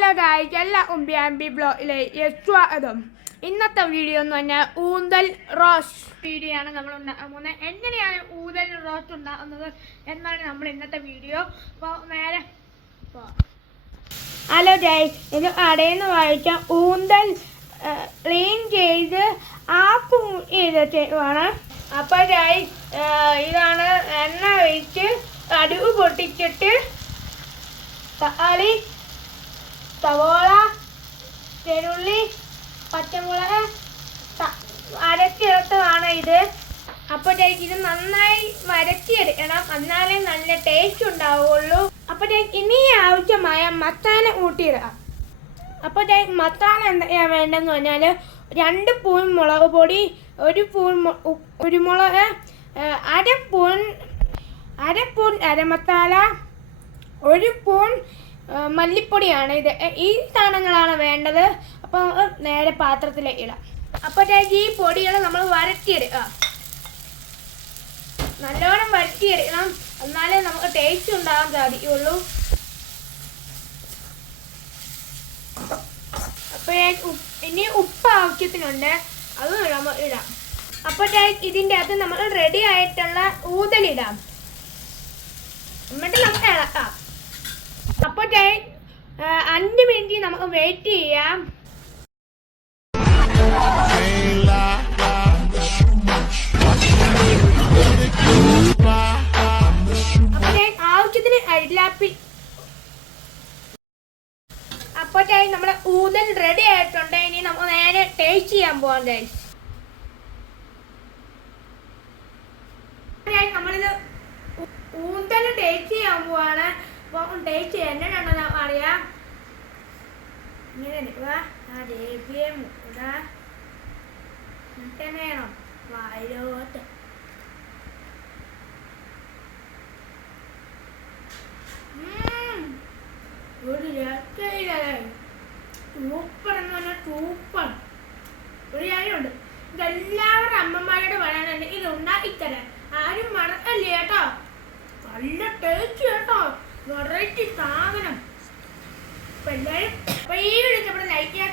Hello guys, എല്ലാവർക്കും BMB ബ്ലോഗിലേക്ക് സ്വാഗതം. ഇന്നത്തെ വീഡിയോ എന്ന് പറഞ്ഞാൽ ഊന്തൽ റോസ്റ്റ് വീഡിയോ ആണ്. നമ്മൾ ഉണ്ടാക്കുന്നത് എങ്ങനെയാണ് ഊന്തൽ റോസ്റ്റ് ഉണ്ടാകുന്നത് എന്നാണ് നമ്മൾ ഇന്നത്തെ വീഡിയോ. അപ്പോൾ നേരെ ഹലോ ഗായ്സ്, ഇത് കടയിൽ നിന്ന് വാങ്ങിച്ച ഊന്തൽ ക്ലീൻ ചെയ്ത് ആപ്പ് ചെയ്തിട്ടാണ്. അപ്പോൾ ഗായ്സ്, ഇതാണ് എണ്ണ ഒഴിച്ച് കടുക് പൊട്ടിച്ചിട്ട് തക്കാളി, സവോള, ചെറുള്ളി, പച്ചമുളക് അരച്ചെടുത്തതാണ് ഇത്. അപ്പോഴത്തേക്ക് ഇത് നന്നായി വരച്ചെടുക്കണം, എന്നാലേ നല്ല ടേസ്റ്റ് ഉണ്ടാവുള്ളൂ. അപ്പോഴത്തേക്ക് ഇനി ആവശ്യമായ മസാല കൂട്ടിയിടാം. അപ്പോഴത്തേക്ക് മസാല എന്തൊക്കെയാ വേണ്ടതെന്ന് പറഞ്ഞാൽ 2 സ്പൂൺ മുളക് പൊടി, 1 സ്പൂൺ കുരുമുളക്, അര സ്പൂൺ ഗരമസാല, 1 സ്പൂൺ മല്ലിപ്പൊടിയാണ്. ഈ സാധനങ്ങളാണ് വേണ്ടത്. അപ്പോൾ നേരെ പാത്രത്തിലേക്ക് ഇടാം. അപ്പോഴത്തേക്ക് ഈ പൊടികൾ നമ്മൾ വരട്ടിയെടുക്കുക, നല്ലോണം വരട്ടിയെടുക്കണം, എന്നാലേ നമുക്ക് ടേസ്റ്റ് ഉണ്ടാകാൻ സാധിക്കുള്ളൂ. അപ്പോഴേക്ക് ഇനി ഉപ്പ് ആവശ്യത്തിനുണ്ട്, അത് നമ്മൾ ഇടാം. അപ്പോഴത്തേക്ക് ഇതിൻ്റെ അകത്ത് നമ്മൾ റെഡി ആയിട്ടുള്ള ഊതലിടാം, എന്നിട്ട് നമുക്ക് ഇളക്കാം. അപ്പോൾ 5 മിനിറ്റ് നമുക്ക് വെയിറ്റ് ചെയ്യാം. ആവശ്യത്തിന് അരിലാപ്പി. അപ്പോൾ നമ്മുടെ ഊതൽ റെഡി ആയിട്ടുണ്ട്. ഇനി നമുക്ക് നേരെ ടേസ്റ്റ് ചെയ്യാൻ പോകാം ഗൈസ്. നമ്മളിത് ഊന്തൽ ടേസ്റ്റ് ചെയ്യാൻ പോവാണ്. അപ്പോൾ ടേസ്റ്റ് എങ്ങനെയുണ്ടെന്ന് അറിയാം. ഇങ്ങനെ നിൽക്കുക, ആ ദേവിയെ മുക്കുക, എന്നിട്ട് വേണം വായിലോട്ട്. ഒരു രക്ഷയില്ലേ, സൂപ്പർ എന്ന് പറഞ്ഞാൽ സൂപ്പർ. ഒരു കാര്യമുണ്ട്, ഇതെല്ലാവരുടെ അമ്മമാരോട് പറയാനുണ്ട്, ഇത് ഉണ്ടാക്കിത്തരാൻ. ആരും മറക്കല്ലേ കേട്ടോ, നല്ല ടേസ്റ്റ് കേട്ടോ, വെറൈറ്റി സാധനം. അപ്പോൾ എല്ലാവരും ഈ വീഡിയോ ലൈക്ക് ചെയ്യാൻ